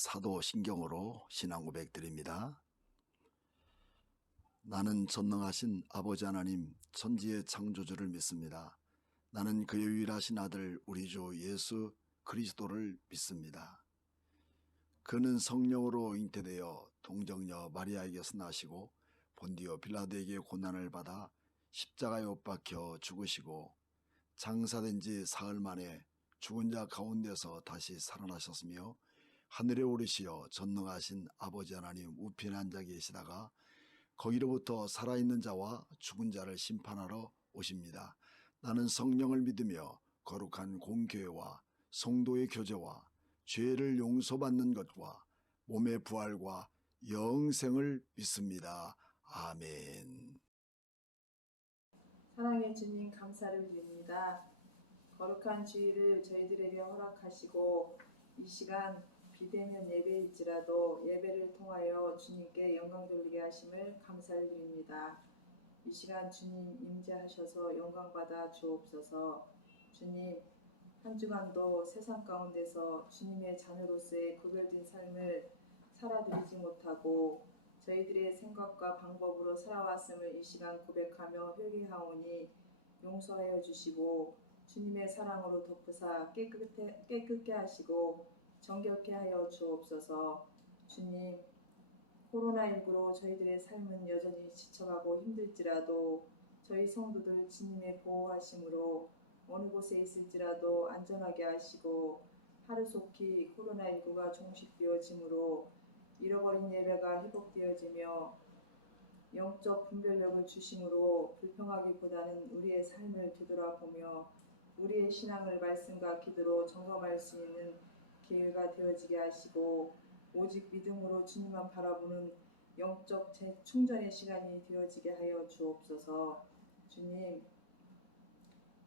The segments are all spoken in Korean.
사도신경으로 신앙 고백드립니다. 나는 전능하신 아버지 하나님 천지의 창조주를 믿습니다. 나는 그의 유일하신 아들 우리 주 예수 그리스도를 믿습니다. 그는 성령으로 잉태되어 동정녀 마리아에게서 나시고 본디오 빌라도에게 고난을 받아 십자가에 못 박혀 죽으시고 장사된 지 사흘 만에 죽은 자 가운데서 다시 살아나셨으며 하늘에 오르시어 전능하신 아버지 하나님 우편에 앉아 계시다가 거기로부터 살아있는 자와 죽은 자를 심판하러 오십니다. 나는 성령을 믿으며 거룩한 공교회와 성도의 교제와 죄를 용서받는 것과 몸의 부활과 영생을 믿습니다. 아멘. 사랑의 주님 감사를 드립니다. 거룩한 주일을 저희들에게 허락하시고 이 시간 비대면 예배일지라도 예배를 통하여 주님께 영광 돌리게 하심을 감사를 드립니다. 이 시간 주님 임재하셔서 영광받아 주옵소서. 주님 한 주간도 세상 가운데서 주님의 자녀로서의 구별된 삶을 살아드리지 못하고 저희들의 생각과 방법으로 살아왔음을 이 시간 고백하며 회개하오니 용서하여 주시고 주님의 사랑으로 덮으사 깨끗게 하시고 정결케 하여 주옵소서. 주님 코로나19로 저희들의 삶은 여전히 지쳐가고 힘들지라도 저희 성도들 주님의 보호하심으로 어느 곳에 있을지라도 안전하게 하시고 하루속히 코로나19가 종식되어지므로 잃어버린 예배가 회복되어지며 영적 분별력을 주심으로 불평하기보다는 우리의 삶을 되돌아보며 우리의 신앙을 말씀과 기도로 점검할 수 있는 기회가 되어지게 하시고 오직 믿음으로 주님만 바라보는 영적 재충전의 시간이 되어지게 하여 주옵소서. 주님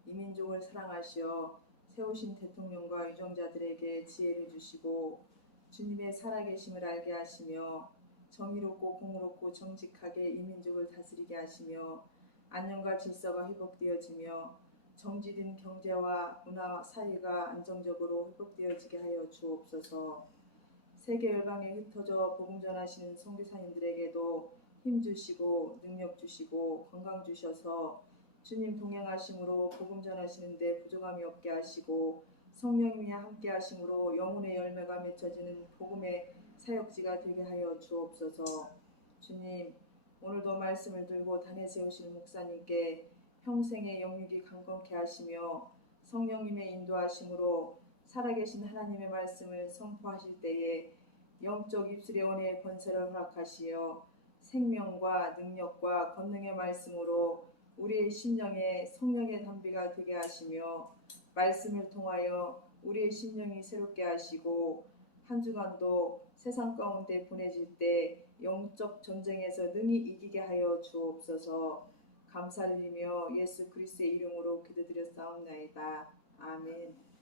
이 민족을 사랑하시어 세우신 대통령과 유정자들에게 지혜를 주시고 주님의 살아계심을 알게 하시며 정의롭고 공의롭고 정직하게 이 민족을 다스리게 하시며 안녕과 질서가 회복되어지며 정지된 경제와 문화 사회가 안정적으로 회복되어지게 하여 주옵소서. 세계 열방에 흩어져 복음 전하시는 선교사님들에게도 힘 주시고 능력 주시고 건강 주셔서 주님 동행하심으로 복음 전하시는 데 부족함이 없게 하시고 성령님이 함께 하심으로 영혼의 열매가 맺혀지는 복음의 사역지가 되게 하여 주옵소서. 주님 오늘도 말씀을 들고 단에 세우실 목사님께 평생의 영육이 강건케 하시며 성령님의 인도하심으로 살아계신 하나님의 말씀을 선포하실 때에 영적 입술의 언어의 권세를 허락하시어 생명과 능력과 권능의 말씀으로 우리의 심령에 성령의 담비가 되게 하시며 말씀을 통하여 우리의 심령이 새롭게 하시고 한 주간도 세상 가운데 보내질 때 영적 전쟁에서 능히 이기게 하여 주옵소서. 감사드리며 예수 그리스도의 이름으로 기도드렸사옵나이다. 아멘.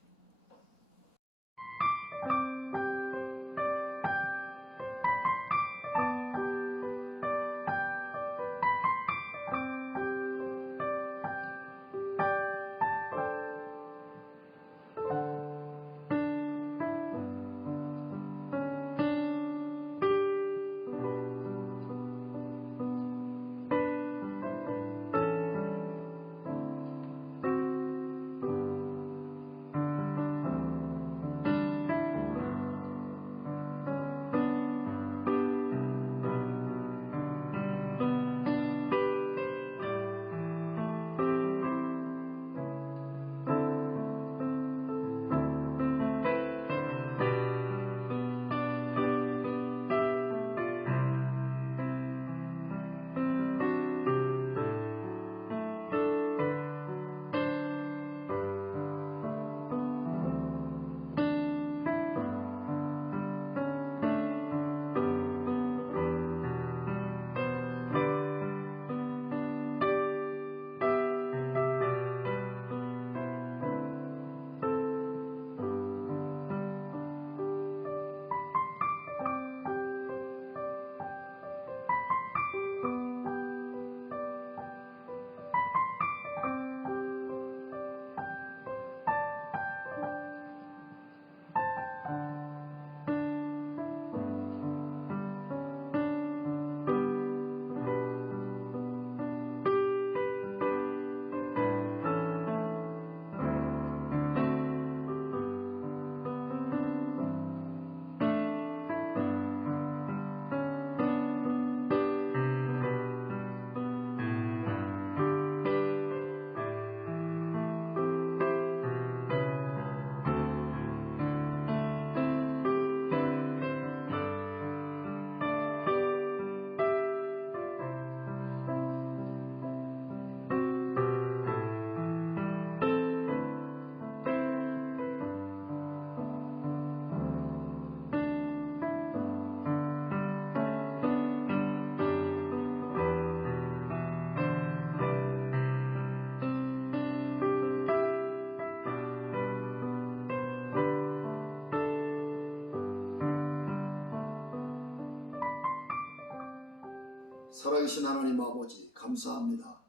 살아계신 하나님 아버지 감사합니다.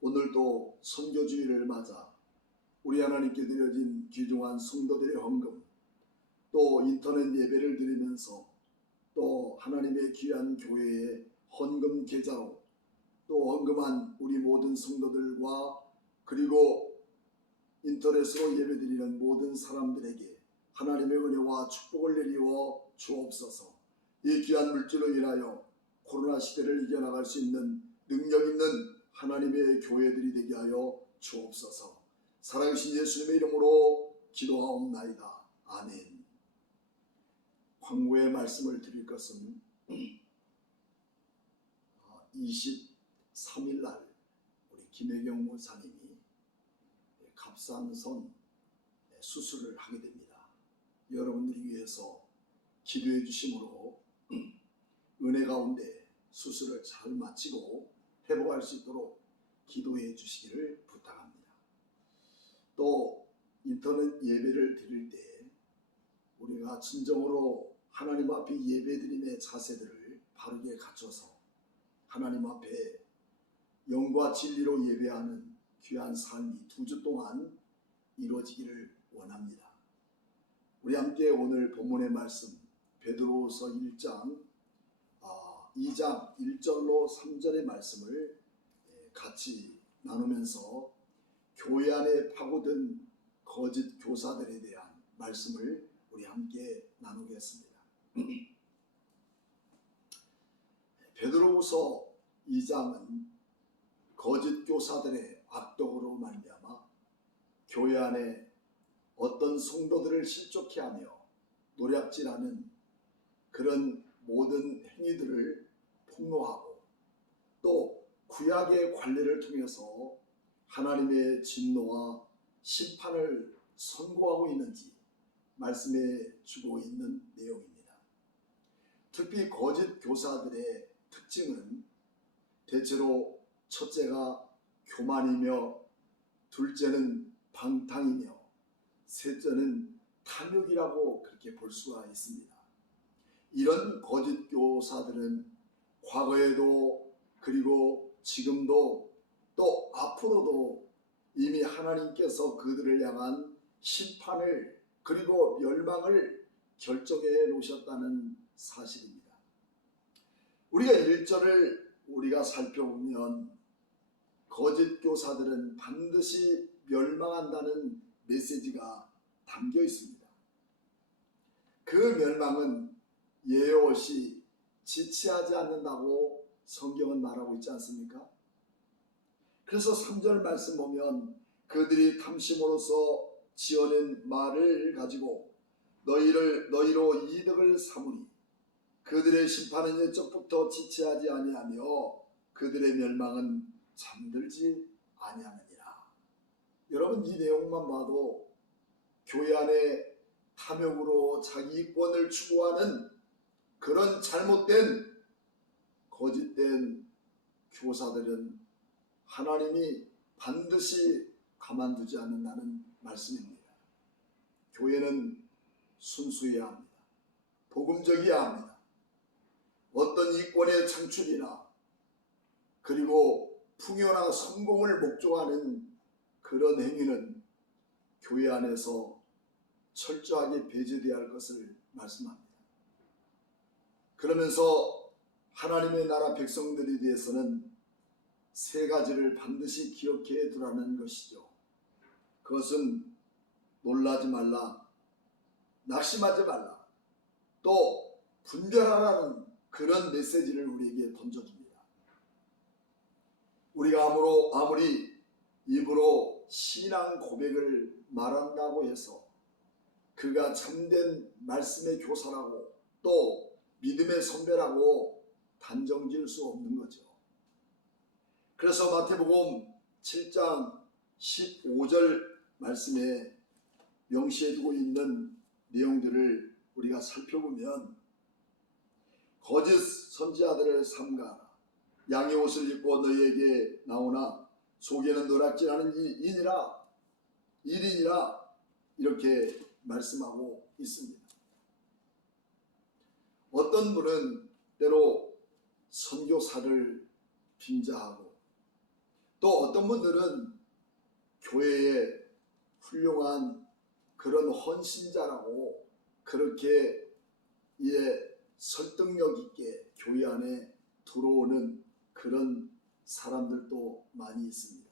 오늘도 선교주일을 맞아 우리 하나님께 드려진 귀중한 성도들의 헌금, 또 인터넷 예배를 드리면서 또 하나님의 귀한 교회의 헌금 계좌로 또 헌금한 우리 모든 성도들과 그리고 인터넷으로 예배드리는 모든 사람들에게 하나님의 은혜와 축복을 내리워 주옵소서. 이 귀한 물질로 인하여 코로나 시대를 이겨나갈 수 있는 능력 있는 하나님의 교회들이 되게 하여 주옵소서. 살아계신 예수님의 이름으로 기도하옵나이다. 아멘. 광고의 말씀을 드릴 것은 23일 날 우리 김혜경 목사님이 갑상선 수술을 하게 됩니다. 여러분들이 위해서 기도해 주심으로 은혜 가운데 수술을 잘 마치고 회복할 수 있도록 기도해 주시기를 부탁합니다. 또 인터넷 예배를 드릴 때 우리가 진정으로 하나님 앞에 예배드림의 자세들을 바르게 갖춰서 하나님 앞에 영과 진리로 예배하는 귀한 삶이 2주 동안 이루어지기를 원합니다. 우리 함께 오늘 본문의 말씀 베드로후서 1장 2장 1절로 3절의 말씀을 같이 나누면서 교회 안에 파고든 거짓 교사들에 대한 말씀을 우리 함께 나누겠습니다. 베드로후서 2장은 거짓 교사들의 악독으로 말미암아 교회 안에 어떤 성도들을 실족케 하며 노략질하는 그런 모든 행위들을 폭로하고 또 구약의 관례를 통해서 하나님의 진노와 심판을 선고하고 있는지 말씀해 주고 있는 내용입니다. 특히 거짓 교사들의 특징은 대체로 첫째가 교만이며 둘째는 방탕이며 셋째는 탐욕이라고 그렇게 볼 수가 있습니다. 이런 거짓 교사들은 과거에도 그리고 지금도 또 앞으로도 이미 하나님께서 그들을 향한 심판을 그리고 멸망을 결정해 놓으셨다는 사실입니다. 우리가 1절을 우리가 살펴보면 거짓 교사들은 반드시 멸망한다는 메시지가 담겨 있습니다. 그 멸망은 예외 없이 지체하지 않는다고 성경은 말하고 있지 않습니까? 그래서 3절 말씀 보면 그들이 탐심으로써 지어낸 말을 가지고 너희로 이득을 삼으니 그들의 심판은 옛적부터 지체하지 아니하며 그들의 멸망은 잠들지 아니하느니라. 여러분, 이 내용만 봐도 교회 안에 탐욕으로 자기 이권을 추구하는 그런 잘못된 거짓된 교사들은 하나님이 반드시 가만두지 않는다는 말씀입니다. 교회는 순수해야 합니다. 복음적이어야 합니다. 어떤 이권의 창출이나 그리고 풍요나 성공을 목적하는 그런 행위는 교회 안에서 철저하게 배제되어야 할 것을 말씀합니다. 그러면서 하나님의 나라 백성들에 대해서는 3가지를 반드시 기억해 두라는 것이죠. 그것은 놀라지 말라, 낙심하지 말라, 또 분별하라는 그런 메시지를 우리에게 던져줍니다. 우리가 아무리 입으로 신앙 고백을 말한다고 해서 그가 참된 말씀의 교사라고 또 믿음의 선배라고 단정 지을 수 없는 거죠. 그래서 마태복음 7장 15절 말씀에 명시해 두고 있는 내용들을 우리가 살펴보면 거짓 선지자들을 삼가라. 양의 옷을 입고 너희에게 나오나 속에는 노략질하는 인이라 이렇게 말씀하고 있습니다. 어떤 분은 때로 선교사를 빙자하고, 또 어떤 분들은 교회에 훌륭한 그런 헌신자라고 그렇게 설득력 있게 교회 안에 들어오는 그런 사람들도 많이 있습니다.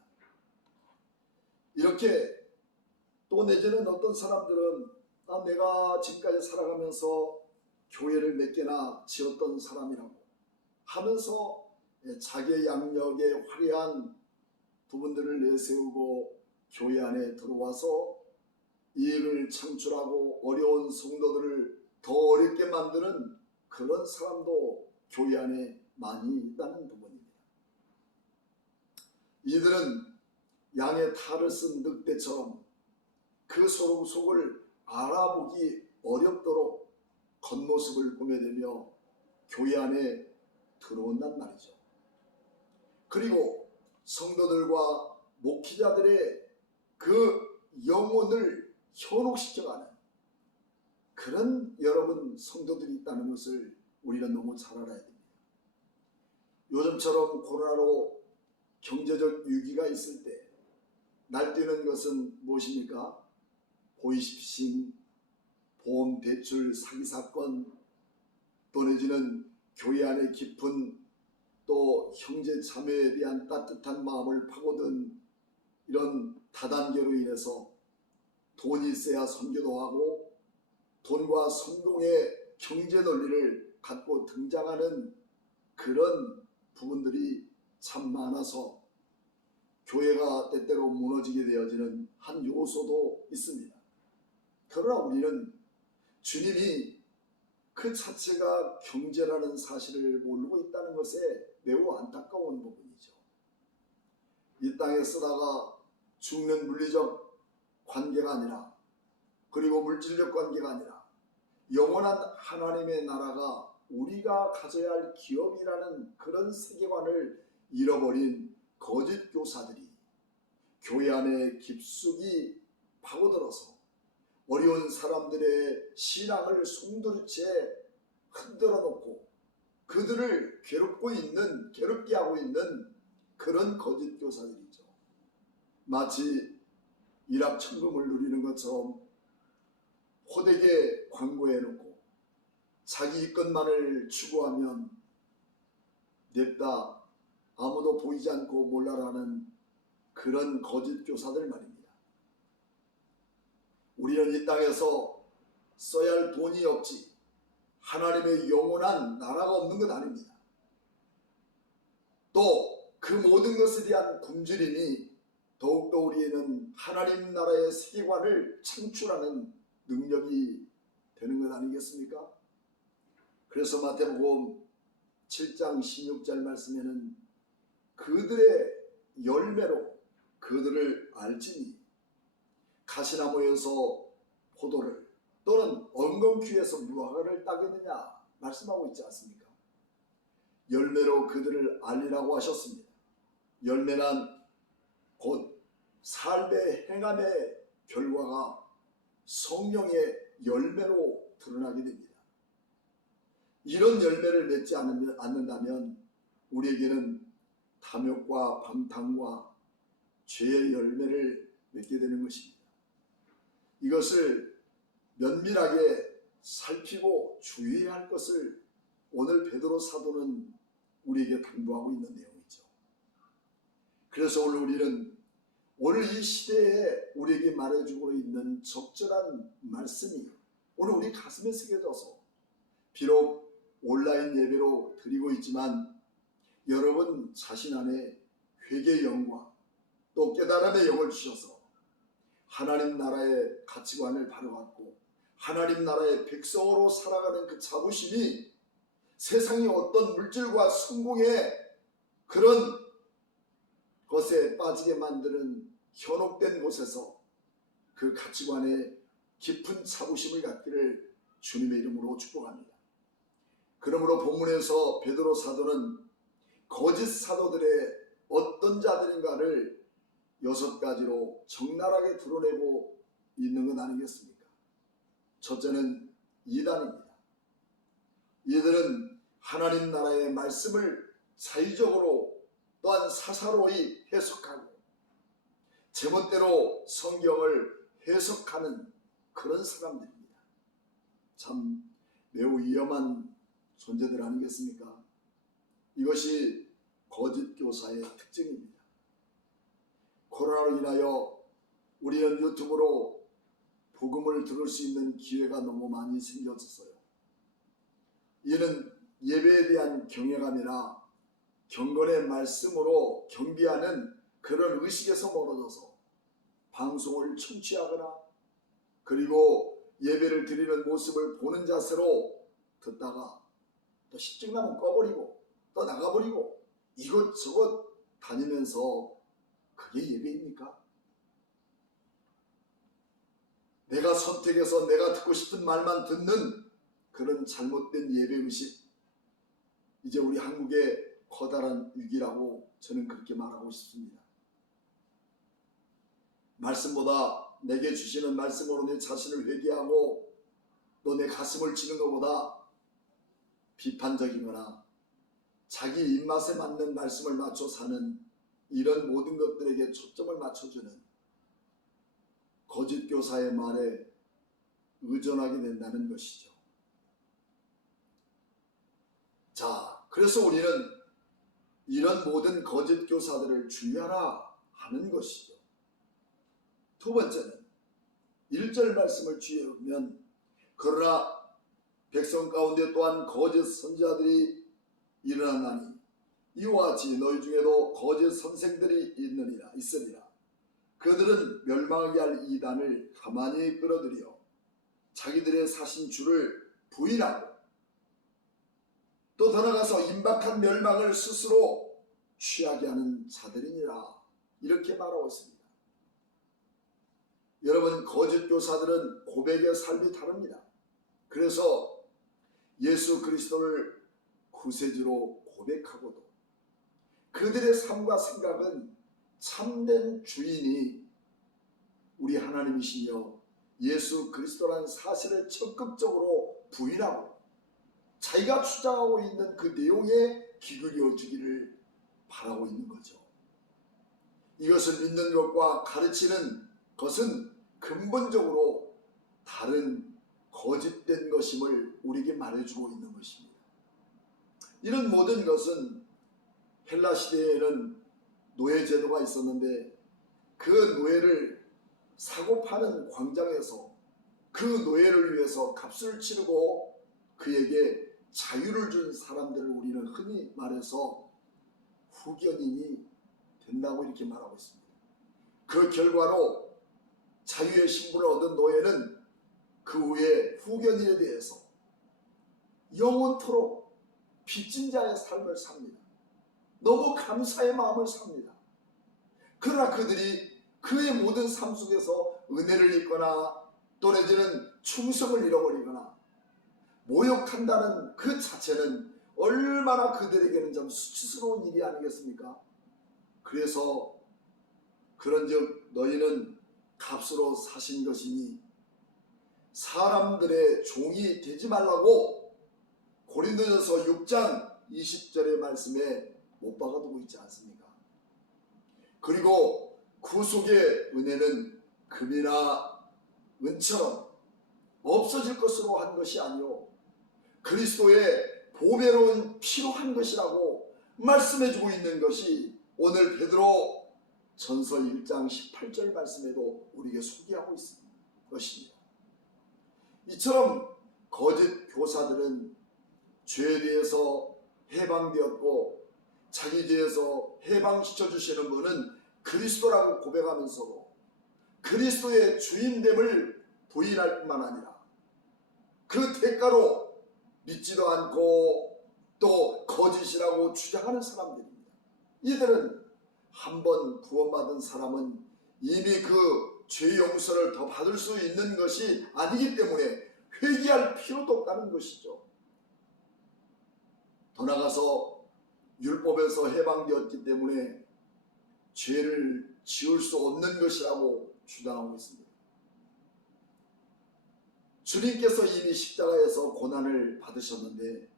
이렇게 또 내지는 어떤 사람들은 내가 지금까지 살아가면서 교회를 몇 개나 지었던 사람이라고 하면서 자기의 양력에 화려한 부분들을 내세우고 교회 안에 들어와서 이익을 창출하고 어려운 성도들을 더 어렵게 만드는 그런 사람도 교회 안에 많이 있다는 부분입니다. 이들은 양의 탈을 쓴 늑대처럼 그 속을 알아보기 어렵도록 겉모습을 꾸며대며 교회 안에 들어온단 말이죠. 그리고 성도들과 목회자들의 그 영혼을 현혹시켜가는 그런 여러분 성도들이 있다는 것을 우리는 너무 잘 알아야 됩니다. 요즘처럼 코로나로 경제적 위기가 있을 때 날뛰는 것은 무엇입니까? 보이스피싱, 보험 대출 사기 사건, 또 내지는 교회 안에 깊은 또 형제 자매에 대한 따뜻한 마음을 파고든 이런 다단계로 인해서 돈이 있어야 선교도 하고 돈과 성공의 경제 논리를 갖고 등장하는 그런 부분들이 참 많아서 교회가 때때로 무너지게 되어지는 한 요소도 있습니다. 그러나 우리는 주님이 그 자체가 경제라는 사실을 모르고 있다는 것에 매우 안타까운 부분이죠. 이 땅에 쓰다가 죽는 물리적 관계가 아니라, 그리고 물질적 관계가 아니라 영원한 하나님의 나라가 우리가 가져야 할 기업이라는 그런 세계관을 잃어버린 거짓 교사들이 교회 안에 깊숙이 파고들어서 어려운 사람들의 신앙을 송두리째 흔들어 놓고 그들을 괴롭게 하고 있는 그런 거짓 교사들이죠. 마치 일확천금을 누리는 것처럼 호되게 광고해놓고 자기 것만을 추구하면 냅다 아무도 보이지 않고 몰라라는 그런 거짓 교사들 말입니다. 우리는 이 땅에서 써야 할 돈이 없지 하나님의 영원한 나라가 없는 것 아닙니다. 또 그 모든 것에 대한 굶주림이 더욱더 우리에는 하나님 나라의 세계관을 창출하는 능력이 되는 것 아니겠습니까? 그래서 마태복음 7장 16절 말씀에는 그들의 열매로 그들을 알지니 가시나무에서 포도를 또는 엉겅퀴에서 무화과를 따겠느냐 말씀하고 있지 않습니까? 열매로 그들을 알리라고 하셨습니다. 열매란 곧 삶의 행함의 결과가 성령의 열매로 드러나게 됩니다. 이런 열매를 맺지 않는다면 우리에게는 탐욕과 방탕과 죄의 열매를 맺게 되는 것입니다. 이것을 면밀하게 살피고 주의해야 할 것을 오늘 베드로 사도는 우리에게 당부하고 있는 내용이죠. 그래서 오늘 이 시대에 우리에게 말해주고 있는 적절한 말씀이 오늘 우리 가슴에 새겨져서 비록 온라인 예배로 드리고 있지만 여러분 자신 안에 회개의 영과 또 깨달음의 영을 주셔서 하나님 나라의 가치관을 바로잡고 하나님 나라의 백성으로 살아가는 그 자부심이 세상의 어떤 물질과 성공의 그런 것에 빠지게 만드는 현혹된 곳에서 그 가치관에 깊은 자부심을 갖기를 주님의 이름으로 축복합니다. 그러므로 본문에서 베드로 사도는 거짓 사도들의 어떤 자들인가를 6가지로 적나라하게 드러내고 있는 건 아니겠습니까? 첫째는 이단입니다. 이들은 하나님 나라의 말씀을 자의적으로 또한 사사로이 해석하고 제멋대로 성경을 해석하는 그런 사람들입니다. 참 매우 위험한 존재들 아니겠습니까? 이것이 거짓 교사의 특징입니다. 코로나로 인하여 우리는 유튜브로 복음을 들을 수 있는 기회가 너무 많이 생겼어요. 이는 예배에 대한 경외감이나 경건의 말씀으로 경비하는 그런 의식에서 멀어져서 방송을 청취하거나 그리고 예배를 드리는 모습을 보는 자세로 듣다가 또 십증나면 꺼버리고 또 나가버리고 이것저것 다니면서 그게 예배입니까? 내가 선택해서 내가 듣고 싶은 말만 듣는 그런 잘못된 예배의식, 이제 우리 한국의 커다란 위기라고 저는 그렇게 말하고 싶습니다. 말씀보다 내게 주시는 말씀으로 내 자신을 회개하고 또 내 가슴을 치는 것보다 비판적이거나 자기 입맛에 맞는 말씀을 맞춰 사는 이런 모든 것들에게 초점을 맞춰주는 거짓 교사의 말에 의존하게 된다는 것이죠. 자, 그래서 우리는 이런 모든 거짓 교사들을 주의하라 하는 것이죠. 두 번째는 1절 말씀을 주의하면 그러나 백성 가운데 또한 거짓 선지자들이 일어나나니 이와 같이 너희 중에도 거짓 선생들이 있으리라. 그들은 멸망하게 할 이단을 가만히 끌어들여 자기들의 사신 주를 부인하고 또 더 나아가서 임박한 멸망을 스스로 취하게 하는 자들이니라. 이렇게 말하고 있습니다. 여러분, 거짓 교사들은 고백의 삶이 다릅니다. 그래서 예수 그리스도를 구세주로 고백하고도 그들의 삶과 생각은 참된 주인이 우리 하나님이시며 예수 그리스도라는 사실을 적극적으로 부인하고 자기가 주장하고 있는 그 내용에 기울여 주기를 바라고 있는 거죠. 이것을 믿는 것과 가르치는 것은 근본적으로 다른 거짓된 것임을 우리에게 말해주고 있는 것입니다. 이런 모든 것은 헬라 시대에는 노예제도가 있었는데 그 노예를 사고 파는 광장에서 그 노예를 위해서 값을 치르고 그에게 자유를 준 사람들을 우리는 흔히 말해서 후견인이 된다고 이렇게 말하고 있습니다. 그 결과로 자유의 신분을 얻은 노예는 그 후에 후견인에 대해서 영원토록 빚진 자의 삶을 삽니다. 너무 감사의 마음을 삽니다. 그러나 그들이 그의 모든 삶 속에서 은혜를 잊거나 또 내지는 충성을 잃어버리거나 모욕한다는 그 자체는 얼마나 그들에게는 좀 수치스러운 일이 아니겠습니까? 그래서 그런즉 너희는 값으로 사신 것이니 사람들의 종이 되지 말라고 고린도전서 6장 20절의 말씀에 못 박아두고 있지 않습니까? 그리고 구속의 은혜는 금이나 은처럼 없어질 것으로 한 것이 아니요 그리스도의 보배로운 피로 한 것이라고 말씀해주고 있는 것이 오늘 베드로 전서 1장 18절 말씀에도 우리에게 소개하고 있는 것입니다. 이처럼 거짓 교사들은 죄에 대해서 해방되었고 자기 죄에서 해방시켜주시는 분은 그리스도라고 고백하면서도 그리스도의 주인됨을 부인할 뿐만 아니라 그 대가로 믿지도 않고 또 거짓이라고 주장하는 사람들입니다. 이들은 한번 구원받은 사람은 이미 그 죄 용서를 더 받을 수 있는 것이 아니기 때문에 회개할 필요도 없다는 것이죠. 더 나아가서 율법에서 해방되었기 때문에 죄를 지을 수 없는 것이라고 주장하고 있습니다. 주님께서 이미 십자가에서 고난을 받으셨는데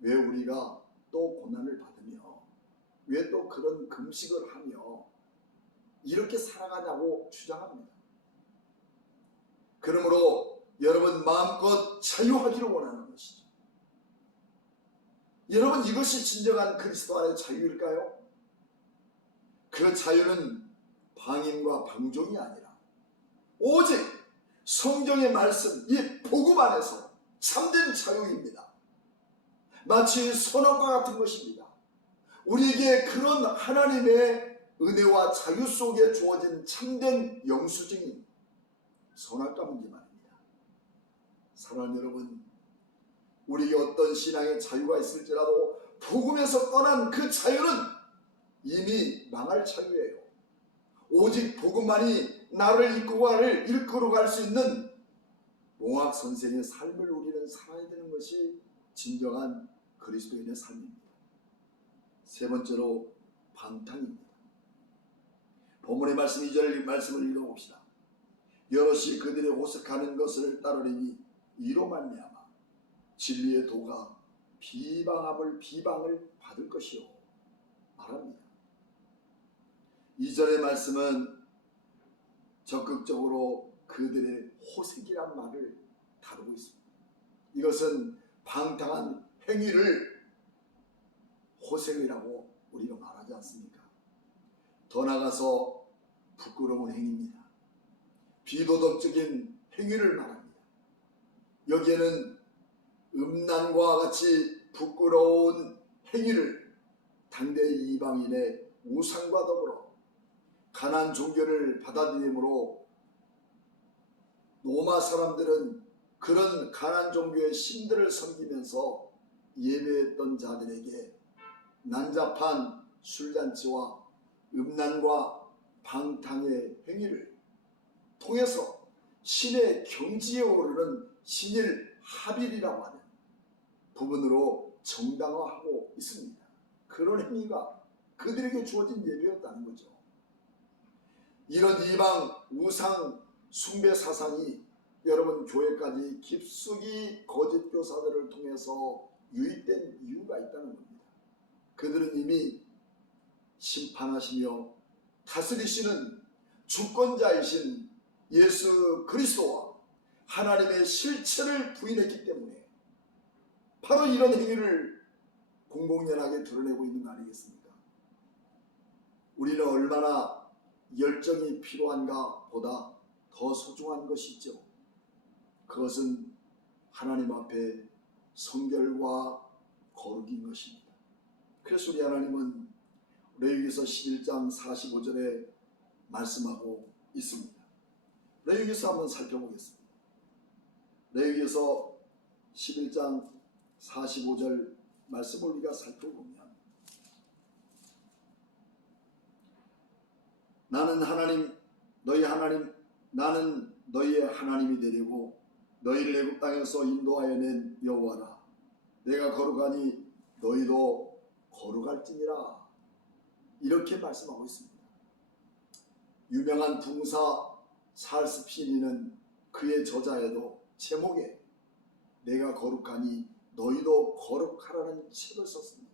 왜 우리가 또 고난을 받으며 왜 또 그런 금식을 하며 이렇게 살아가냐고 주장합니다. 그러므로 여러분 마음껏 자유하기를 원하는 것이죠. 여러분 이것이 진정한 그리스도 안의 자유일까요? 그 자유는 방임과 방종이 아니라 오직 성경의 말씀, 이 복음 안에서 참된 자유입니다. 마치 선악과 같은 것입니다. 우리에게 그런 하나님의 은혜와 자유 속에 주어진 참된 영수증인 선악과 문제 말입니다. 사랑하는 여러분, 우리에게 어떤 신앙의 자유가 있을지라도 복음에서 떠난 그 자유는 이미 망할 자유예요. 오직 복음만이 나를 이끌어 갈 수 있는 몽학 선생의 삶을 우리는 살아야 되는 것이 진정한 그리스도인의 삶입니다. 세 번째로 방탕입니다. 본문의 말씀 2절 말씀을 읽어봅시다. 여럿이 그들의 호색하는 것을 따르리니 이로 말미암아 진리의 도가 비방을 받을 것이요 말합니다. 2절의 말씀은 적극적으로 그들의 호색이란 말을 다루고 있습니다. 이것은 방탕한 행위를 호색이라고 우리가 말하지 않습니까? 더 나아가서 부끄러운 행위입니다. 비도덕적인 행위를 말합니다. 여기에는 음란과 같이 부끄러운 행위를 당대 이방인의 우상과 더불어 가나안 종교를 받아들이므로 로마 사람들은 그런 가나안 종교의 신들을 섬기면서 예배했던 자들에게 난잡한 술잔치와 음란과 방탕의 행위를 통해서 신의 경지에 오르는 신일 합일이라고 하는 부분으로 정당화하고 있습니다. 그런 행위가 그들에게 주어진 예배였다는 거죠. 이런 이방 우상 숭배 사상이 여러분 교회까지 깊숙이 거짓 교사들을 통해서 유입된 이유가 있다는 겁니다. 그들은 이미 심판하시며 다스리시는 주권자이신 예수 그리스도와 하나님의 실체를 부인했기 때문에 바로 이런 행위를 공공연하게 드러내고 있는 거 아니겠습니까? 우리는 얼마나 열정이 필요한가 보다 더 소중한 것이 있죠. 그것은 하나님 앞에 성결과 거룩인 것입니다. 그래서 우리 하나님은 레위기서 11장 45절에 말씀하고 있습니다. 레위기서 한번 살펴보겠습니다. 레위기서 11장 45절 말씀을 우리가 살펴보면 나는 너희의 하나님이 되려고 너희를 애굽 땅에서 인도하여 낸 여호와라. 내가 거룩하니 너희도 거룩할지니라. 이렇게 말씀하고 있습니다. 유명한 붕사 찰스 피니는 그의 저자에도 제목에 내가 거룩하니 너희도 거룩하라는 책을 썼습니다.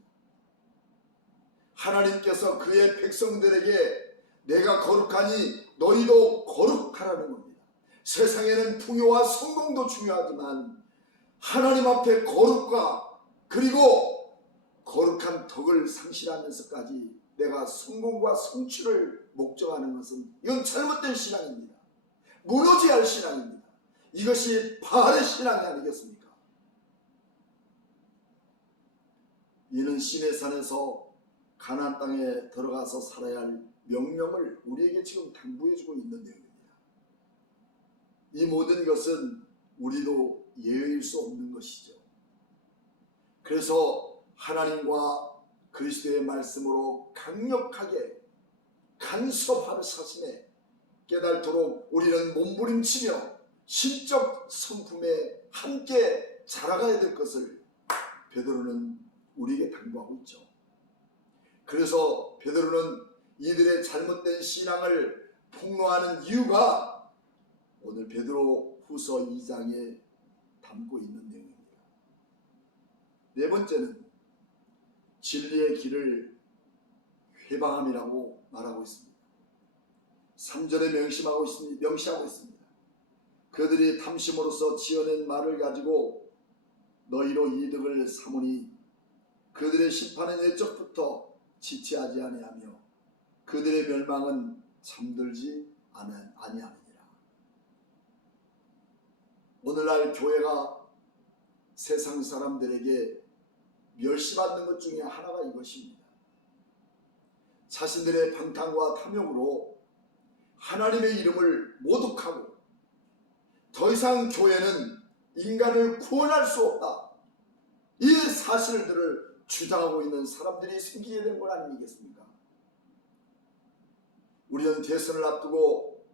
하나님께서 그의 백성들에게 내가 거룩하니 너희도 거룩하라는 겁니다. 세상에는 풍요와 성공도 중요하지만 하나님 앞에 거룩과 그리고 거룩한 덕을 상실하면서까지 내가 성공과 성취를 목적하는 것은 이건 잘못된 신앙입니다. 무너져야 할 신앙입니다. 이것이 바알의 신앙이 아니겠습니까? 이는 시내 산에서 가나안 땅에 들어가서 살아야 할 명령을 우리에게 지금 당부해주고 있는 내용입니다. 이 모든 것은 우리도 예외일 수 없는 것이죠. 그래서 하나님과 그리스도의 말씀으로 강력하게 간섭하는 사심에 깨달도록 우리는 몸부림치며 신적 성품에 함께 자라가야 될 것을 베드로는 우리에게 당부하고 있죠. 그래서 베드로는 이들의 잘못된 신앙을 폭로하는 이유가 오늘 베드로 후서 2장에 담고 있는 내용입니다. 네 번째는 진리의 길을 회방함이라고 말하고 있습니다. 3절에 명시하고 있습니다. 그들이 탐심으로써 지어낸 말을 가지고 너희로 이득을 삼으니 그들의 심판은 옛적부터 지체하지 아니하며 그들의 멸망은 잠들지 아니하느니라. 오늘날 교회가 세상 사람들에게 멸시받는 것 중에 하나가 이것입니다. 자신들의 방탕과 탐욕으로 하나님의 이름을 모독하고 더 이상 교회는 인간을 구원할 수 없다, 이 사실들을 주장하고 있는 사람들이 생기게 된 것 아니겠습니까? 우리는 대선을 앞두고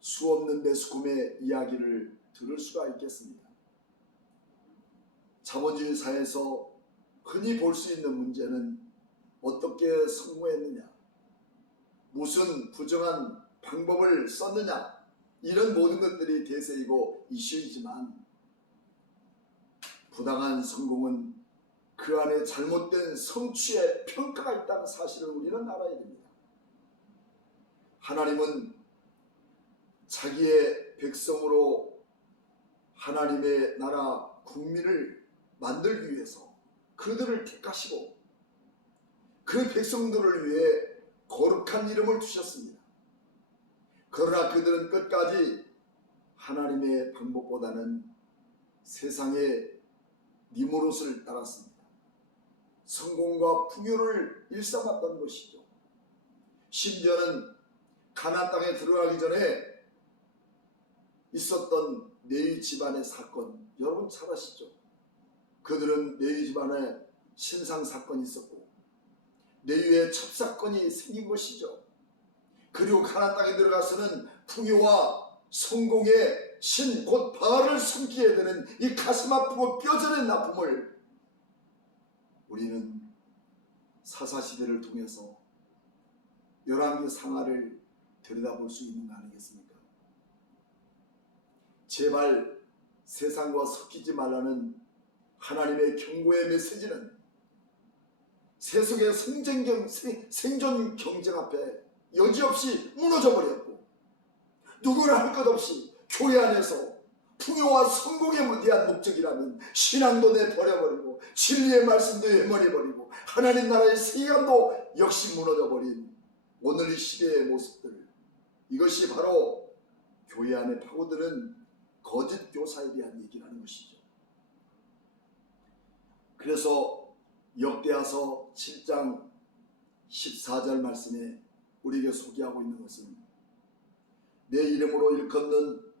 수없는 매스컴의 이야기를 들을 수가 있겠습니다. 자본주의 사회에서 흔히 볼 수 있는 문제는 어떻게 성공했느냐, 무슨 부정한 방법을 썼느냐, 이런 모든 것들이 대세이고 이슈이지만 부당한 성공은 그 안에 잘못된 성취의 평가가 있다는 사실을 우리는 알아야 됩니다. 하나님은 자기의 백성으로 하나님의 나라 국민을 만들기 위해서 그들을 택하시고 그 백성들을 위해 거룩한 이름을 두셨습니다. 그러나 그들은 끝까지 하나님의 방법보다는 세상의 니무롯을 따랐습니다. 성공과 풍요를 일삼았던 것이죠. 심지어는 가나안 땅에 들어가기 전에 있었던 레위 집안의 사건, 여러분 잘 아시죠? 그들은 레위 집안에 신상 사건이 있었고 레위의 첩사건이 생긴 것이죠. 그리고 가나안 땅에 들어가서는 풍요와 성공의 신 곧 바알을 숨기게 되는 이 가슴 아프고 뼈저린 아픔을 우리는 사사시대를 통해서 열왕기 상하를 들여다볼 수 있는 거 아니겠습니까? 제발 세상과 섞이지 말라는 하나님의 경고의 메시지는 세속의 생존 경쟁 앞에 여지없이 무너져 버렸고 누구나 할 것 없이 교회 안에서 풍요와 성공에 대한 목적이라면 신앙도 내버려버리고 진리의 말씀도 외면해버리고 하나님 나라의 세계관도 역시 무너져버린 오늘 이 시대의 모습들, 이것이 바로 교회 안에 파고드는 거짓 교사에 대한 얘기라는 것이죠. 그래서 역대하서 7장 14절 말씀에 우리에게 소개하고 있는 것은 내 이름으로 일컫는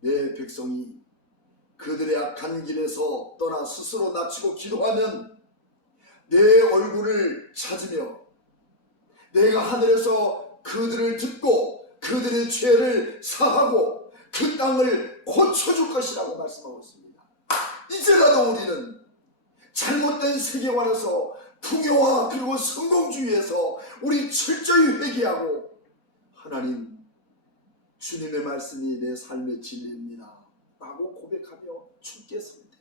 내 백성이 그들의 악한 길에서 떠나 스스로 낮추고 기도하면 내 얼굴을 찾으며 내가 하늘에서 그들을 듣고 그들의 죄를 사하고 그 땅을 고쳐줄 것이라고 말씀하고 있습니다. 이제라도 우리는 잘못된 세계관에서 풍요와 그리고 성공주의에서 우리 철저히 회개하고 하나님, 주님의 말씀이 내 삶의 진리입니다 라고 고백하며 죽게 설 때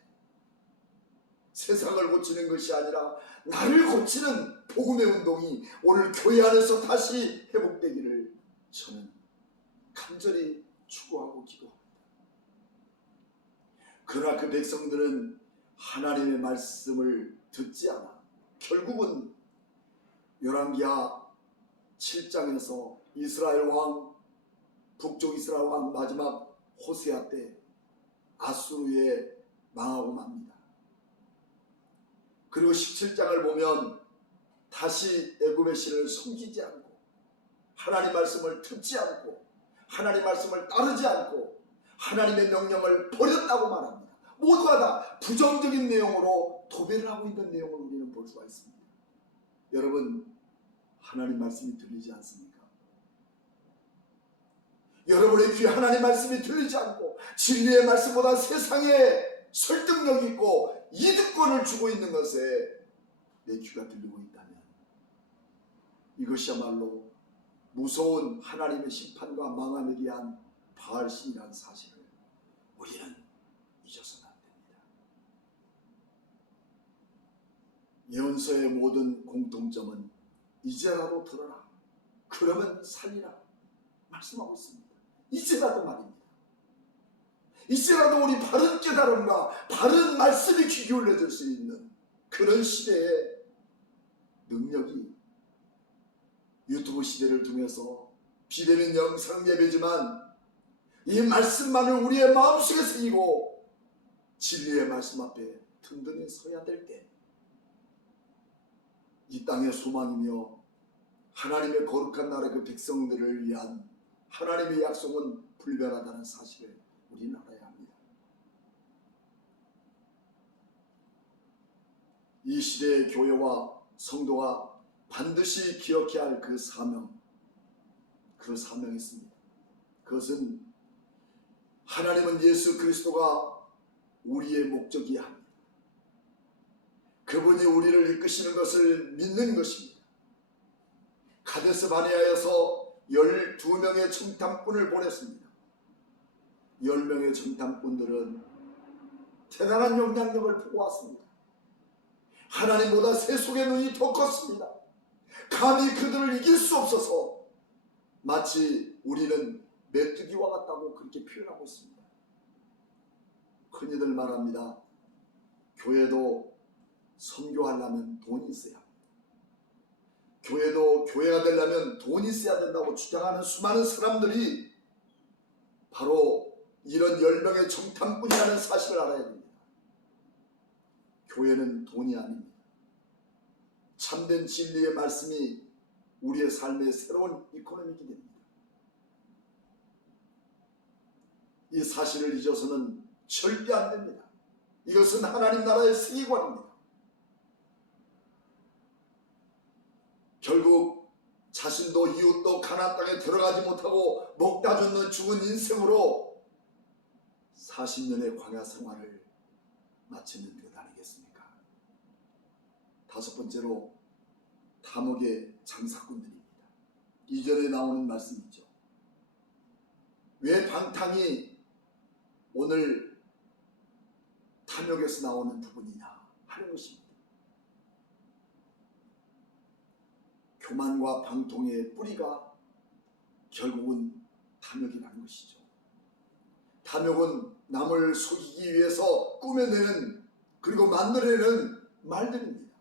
세상을 고치는 것이 아니라 나를 고치는 복음의 운동이 오늘 교회 안에서 다시 회복되기를 저는 간절히 추구하고 기도합니다. 그러나 그 백성들은 하나님의 말씀을 듣지 않아 결국은 열왕기하 7장에서 이스라엘 왕, 북쪽 이스라엘 왕 마지막 호세아 때 아수르에 망하고 맙니다. 그리고 17장을 보면 다시 애굽의 신을 섬기지 않고 하나님 말씀을 듣지 않고 하나님 말씀을 따르지 않고 하나님의 명령을 버렸다고 말합니다. 모두가 다 부정적인 내용으로 도배를 하고 있는 내용을 우리는 볼 수가 있습니다. 여러분, 하나님 말씀이 들리지 않습니까? 여러분의 귀에 하나님 말씀이 들리지 않고 진리의 말씀보다 세상에 설득력 있고 이득권을 주고 있는 것에 내 귀가 들리고 있다면 이것이야말로 무서운 하나님의 심판과 망함에 대한 바알신이라는 사실을 우리는 잊어서는 안 됩니다. 예언서의 모든 공통점은 이제라도 들어라, 그러면 살리라 말씀하고 있습니다. 이제라도 말입니다. 이제라도 우리 바른 깨달음과 바른 말씀이 귀 기울여질 수 있는 그런 시대의 능력이 유튜브 시대를 통해서 비대면 영상 예배지만 이 말씀만을 우리의 마음속에 새기고 진리의 말씀 앞에 든든히 서야 될 때 이 땅의 소망이며 하나님의 거룩한 나라 그 백성들을 위한 하나님의 약속은 불변하다는 사실을 우리는 알아야 합니다. 이 시대의 교회와 성도가 반드시 기억해야 할 그 사명이 있습니다. 그것은 하나님은 예수 그리스도가 우리의 목적이야 합니다. 그분이 우리를 이끄시는 것을 믿는 것입니다. 가데스 바네아에서 12명의 청탐꾼을 보냈습니다. 10명의 청탐꾼들은 대단한 영향력을 보고 왔습니다. 하나님보다 세속의 눈이 더 컸습니다. 감히 그들을 이길 수 없어서 마치 우리는 메뚜기와 같다고 그렇게 표현하고 있습니다. 흔히들 말합니다. 교회도 선교하려면 돈이 있어야 합니다. 교회도 교회가 되려면 돈이 있어야 된다고 주장하는 수많은 사람들이 바로 이런 10명의 정탐꾼이라는 사실을 알아야 됩니다. 교회는 돈이 아닙니다. 참된 진리의 말씀이 우리의 삶의 새로운 이코노믹이 됩니다. 이 사실을 잊어서는 절대 안 됩니다. 이것은 하나님 나라의 세계관입니다. 결국 자신도 이웃도 가나안 땅에 들어가지 못하고 먹다 죽는 죽은 인생으로 40년의 광야 생활을 마치는 것 아니겠습니까? 다섯 번째로 탐욕의 장사꾼들입니다. 2절에 나오는 말씀이죠. 왜 방탕이 오늘 탐욕에서 나오는 부분이냐 하는 것입니다. 교만과 방통의 뿌리가 결국은 탐욕이라는 것이죠. 탐욕은 남을 속이기 위해서 꾸며내는 그리고 만들어내는 말들입니다.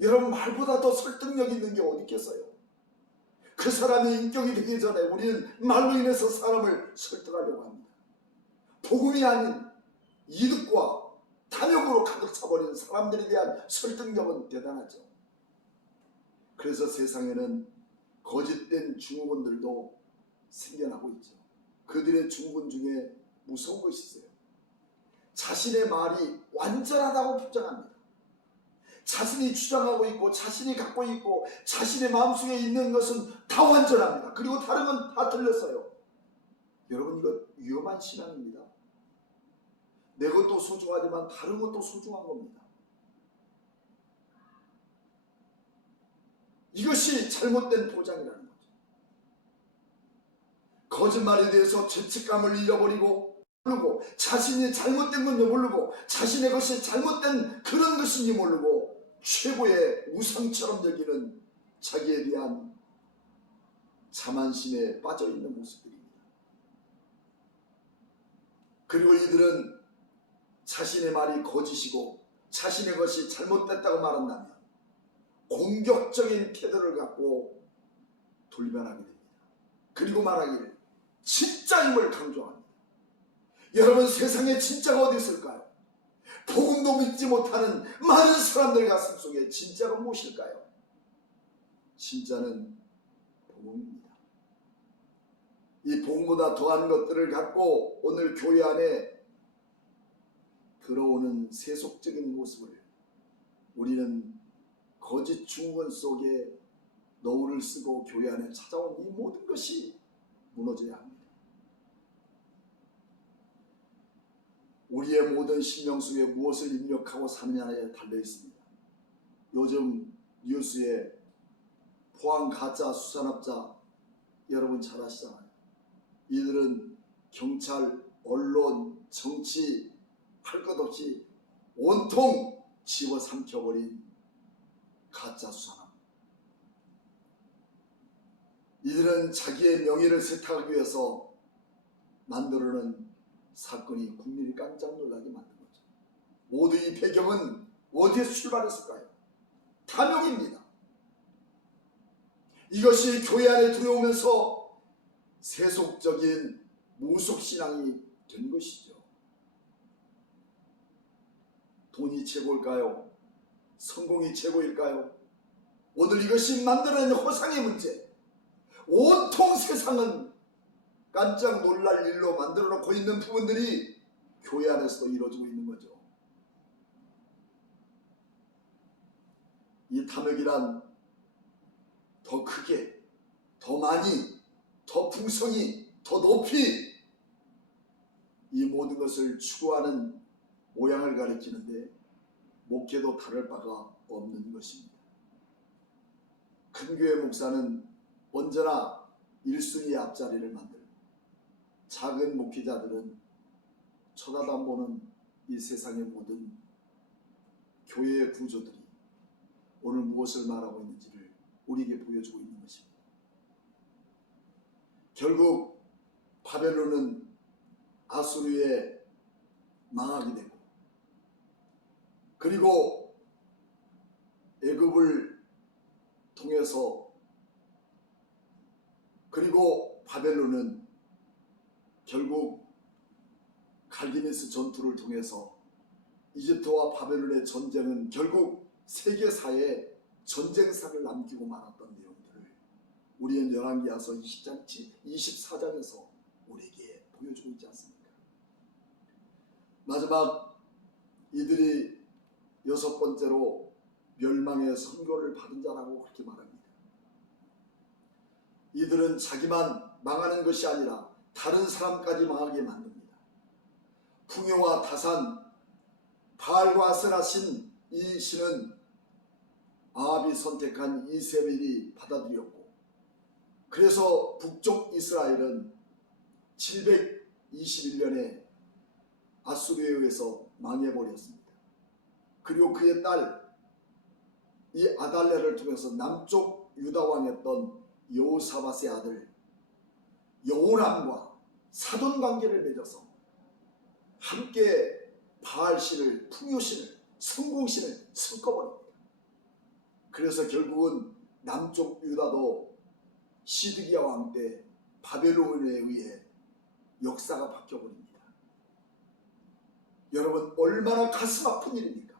여러분, 말보다 더 설득력 있는 게 어디 있겠어요? 그 사람의 인격이 되기 전에 우리는 말로 인해서 사람을 설득하려고 합니다. 복음이 아닌 이득과 탐욕으로 가득 차버리는 사람들에 대한 설득력은 대단하죠. 그래서 세상에는 거짓된 증후군들도 생겨나고 있죠. 그들의 증후군 중에 무서운 것이 있어요. 자신의 말이 완전하다고 주장합니다. 자신이 주장하고 있고 자신이 갖고 있고 자신의 마음속에 있는 것은 다 완전합니다. 그리고 다른 건 다 틀렸어요. 여러분, 이거 위험한 신앙입니다. 내 것도 소중하지만 다른 것도 소중한 겁니다. 이것이 잘못된 포장이라는 거죠. 거짓말에 대해서 죄책감을 잃어버리고 모르고 자신이 잘못된 건지 모르고 자신의 것이 잘못된 그런 것인지 모르고 최고의 우상처럼 여기는 자기에 대한 자만심에 빠져있는 모습들입니다. 그리고 이들은 자신의 말이 거짓이고 자신의 것이 잘못됐다고 말한다면 공격적인 태도를 갖고 돌변하게 됩니다. 그리고 말하기를 진짜임을 강조합니다. 여러분, 세상에 진짜가 어디 있을까요? 복음도 믿지 못하는 많은 사람들 가슴 속에 진짜가 무엇일까요? 진짜는 복음입니다. 이 복음보다 더한 것들을 갖고 오늘 교회 안에 들어오는 세속적인 모습을 우리는 거짓 증후군 속에 노을을 쓰고 교회 안에 찾아온 이 모든 것이 무너져야 합니다. 우리의 모든 심령 속에 무엇을 입력하고 사느냐에 달려 있습니다. 요즘 뉴스에 포항 가짜 수산업자 여러분 잘 아시잖아요. 이들은 경찰, 언론, 정치 할 것 없이 온통 집어삼켜버린 가짜 수사람. 이들은 자기의 명예를 세탁하기 위해서 만들어낸 사건이 국민이 깜짝 놀라게 만든 거죠. 모두 이 배경은 어디에서 출발했을까요? 탐욕입니다. 이것이 교회 안에 들어오면서 세속적인 무속신앙이 된 것이죠. 돈이 최고일까요? 성공이 최고일까요? 오늘 이것이 만들어낸 허상의 문제, 온통 세상은 깜짝 놀랄 일로 만들어 놓고 있는 부분들이 교회 안에서도 이루어지고 있는 거죠. 이 탐욕이란 더 크게, 더 많이, 더 풍성히, 더 높이 이 모든 것을 추구하는 모양을 가리키는데 목회도 다를 바가 없는 것입니다. 큰 교회 목사는 언제나 1순위의 앞자리를 만들고 작은 목회자들은 쳐다도 안 보는 이 세상의 모든 교회의 구조들이 오늘 무엇을 말하고 있는지를 우리에게 보여주고 있는 것입니다. 결국 바벨론은 아수르에 망하게 되고 그리고 애굽을 통해서 그리고 바벨론은 결국 갈기미스 전투를 통해서 이집트와 바벨론의 전쟁은 결국 세계사에 전쟁사를 남기고 말았던 내용들을 우리는 열왕기하서 24장에서 우리에게 보여주고 있지 않습니까? 마지막 이들이 6번째로 멸망의 선고를 받은 자라고 그렇게 말합니다. 이들은 자기만 망하는 것이 아니라 다른 사람까지 망하게 만듭니다. 풍요와 다산, 바알과 아세라신 이 신은 아합이 선택한 이세벨이 받아들였고 그래서 북쪽 이스라엘은 721년에 아수르에 의해서 망해버렸습니다. 그리고 그의 딸 이 아달랴를 통해서 남쪽 유다왕이었던 여호사밧의 아들 여호람과 사돈관계를 맺어서 함께 바알신을, 풍요신을, 성공신을 섞어버립니다. 그래서 결국은 남쪽 유다도 시드기야 왕 때 바벨론에 의해 역사가 바뀌어버립니다. 여러분 얼마나 가슴 아픈 일입니까?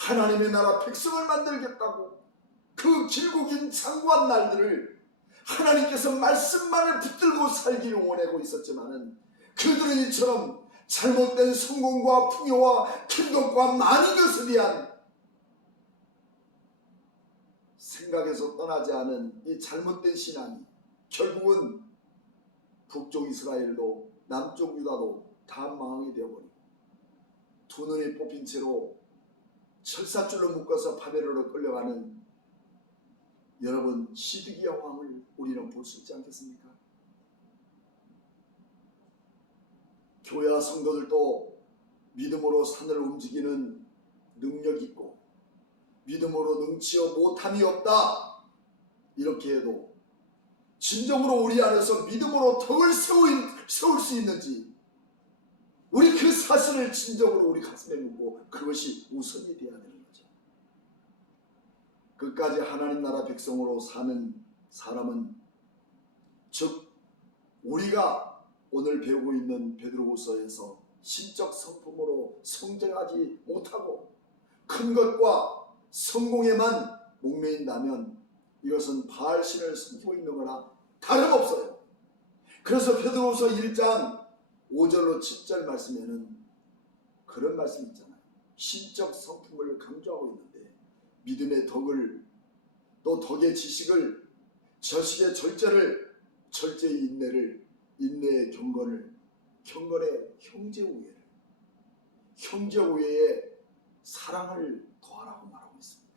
하나님의 나라 백성을 만들겠다고 그 길고 긴 장구한 날들을 하나님께서 말씀만을 붙들고 살기를 원하고 있었지만은 그들은 이처럼 잘못된 성공과 풍요와 길것과 많은 것에 대한 생각에서 떠나지 않은 이 잘못된 신앙이 결국은 북쪽 이스라엘도 남쪽 유다도 다 망하게 되어버리고 두 눈이 뽑힌 채로 철사줄로 묶어서 바벨론으로 끌려가는 여러분 시드기야 왕을 우리는 볼 수 있지 않겠습니까? 교회와 성도들도 믿음으로 산을 움직이는 능력이 있고 믿음으로 능치어 못함이 없다 이렇게 해도 진정으로 우리 안에서 믿음으로 덕을 세울 수 있는지 우리 그 사실을 진정으로 우리 가슴에 묻고 그것이 우선이 되어야 되는 거죠. 끝까지 하나님 나라 백성으로 사는 사람은 즉 우리가 오늘 배우고 있는 베드로후서에서 신적 성품으로 성장하지 못하고 큰 것과 성공에만 목매인다면 이것은 바알신을 섬기고 있는 거나 다름없어요. 그래서 베드로후서 1장 5절로 7절 말씀에는 그런 말씀이 있잖아요. 신적 성품을 강조하고 있는데 믿음의 덕을 또 덕의 지식을 저식의 절제를 절제의 인내를 인내의 경건을 경건의 형제 우애를 형제 우애의 사랑을 더하라고 말하고 있습니다.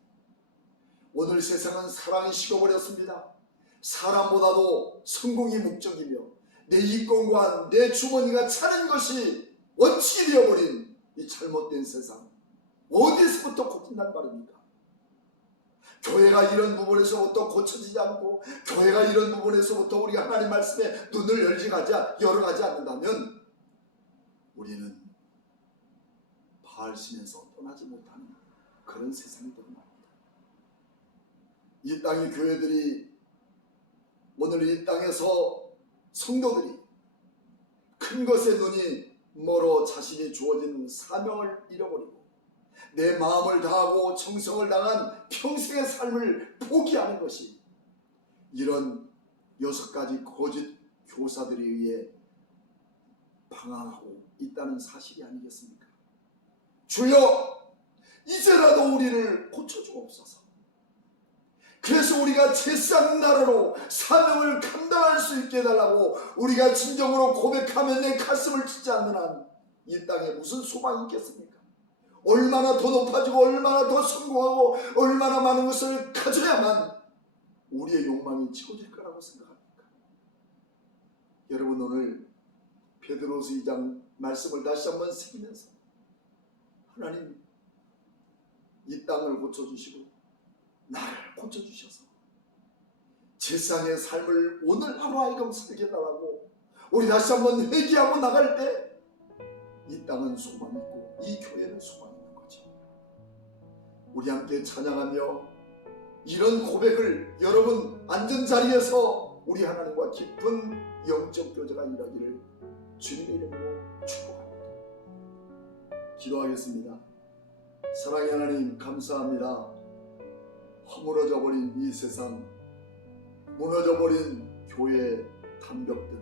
오늘 세상은 사랑이 식어버렸습니다. 사람보다도 성공이 목적이며 내 이권과 내 주머니가 차는 것이 원칙이 되어버린 이 잘못된 세상 어디서부터 고친단 말입니까? 교회가 이런 부분에서부터 고쳐지지 않고 교회가 이런 부분에서부터 우리가 하나님 말씀에 눈을 열어가지 않는다면 우리는 바알신에서 떠나지 못하는 그런 세상이 되는 겁니다. 이 땅의 교회들이 오늘 이 땅에서 성도들이 큰 것에 눈이 멀어 자신이 주어진 사명을 잃어버리고 내 마음을 다하고 정성을 다한 평생의 삶을 포기하는 것이 이런 6가지 거짓 교사들에 의해 방황하고 있다는 사실이 아니겠습니까? 주여, 이제라도 우리를 고쳐주옵소서. 그래서 우리가 제사장 나라로 사명을 감당할 수 있게 해달라고 우리가 진정으로 고백하면 내 가슴을 치지 않는 한 이 땅에 무슨 소망이 있겠습니까? 얼마나 더 높아지고 얼마나 더 성공하고 얼마나 많은 것을 가져야만 우리의 욕망이 채워질 거라고 생각합니까? 여러분, 오늘 베드로서 2장 말씀을 다시 한번 새기면서 하나님, 이 땅을 고쳐주시고 나를 고쳐주셔서 제사장의 삶을 오늘 하루하여금 살게 해달라고 우리 다시 한번 회개하고 나갈 때 이 땅은 소망이 있고 이 교회는 소망이 있는 거죠. 우리 함께 찬양하며 이런 고백을 여러분 안전자리에서 우리 하나님과 깊은 영적 교제가 일어나기를 주님의 이름으로 축복합니다. 기도하겠습니다. 사랑의 하나님, 감사합니다. 허물어져 버린 이 세상, 무너져 버린 교회의 담벽들,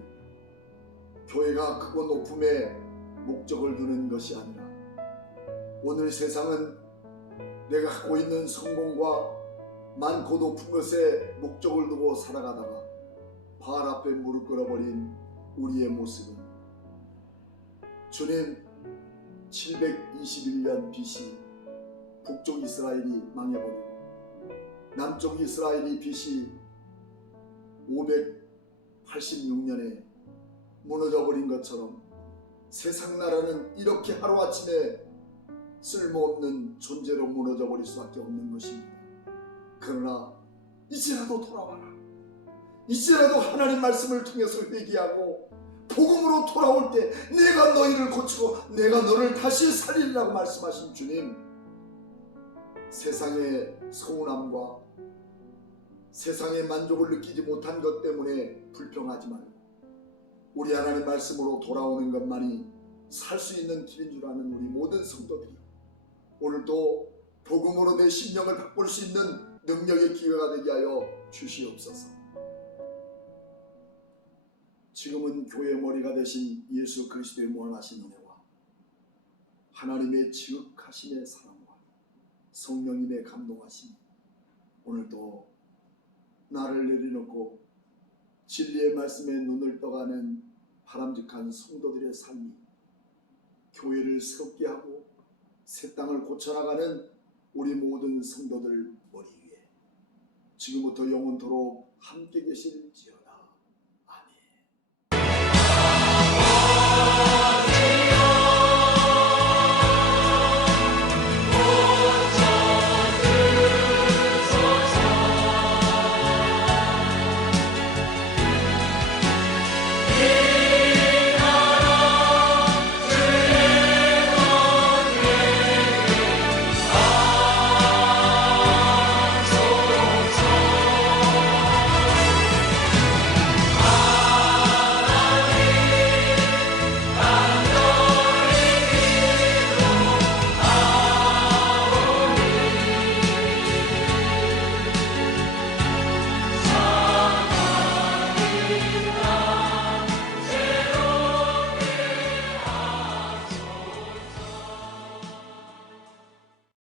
교회가 크고 높음에 목적을 두는 것이 아니라 오늘 세상은 내가 갖고 있는 성공과 많고 높은 것에 목적을 두고 살아가다가 바알 앞에 무릎 꿇어버린 우리의 모습은 주님, 721년 BC 북쪽 이스라엘이 망해버리고 남쪽 이스라엘이 BC 586년에 무너져버린 것처럼 세상 나라는 이렇게 하루아침에 쓸모없는 존재로 무너져버릴 수밖에 없는 것입니다. 그러나 이제라도 돌아와라. 이제라도 하나님 말씀을 통해서 회개하고 복음으로 돌아올 때 내가 너희를 고치고 내가 너를 다시 살리리라고 말씀하신 주님, 세상의 서운함과 세상의 만족을 느끼지 못한 것 때문에 불평하지 말고 우리 하나님 말씀으로 돌아오는 것만이 살 수 있는 길인 줄 아는 우리 모든 성도들이 오늘도 복음으로 내 심령을 바꿀 수 있는 능력의 기회가 되게 하여 주시옵소서. 지금은 교회의 머리가 되신 예수 그리스도의 무한하신 은혜와 하나님의 지극하심의 사랑과 성령님의 감동하심, 오늘도 나를 내려놓고 진리의 말씀에 눈을 떠가는 바람직한 성도들의 삶이 교회를 새롭게 하고 새 땅을 고쳐나가는 우리 모든 성도들 머리 위에 지금부터 영원토록 함께 계실지어다.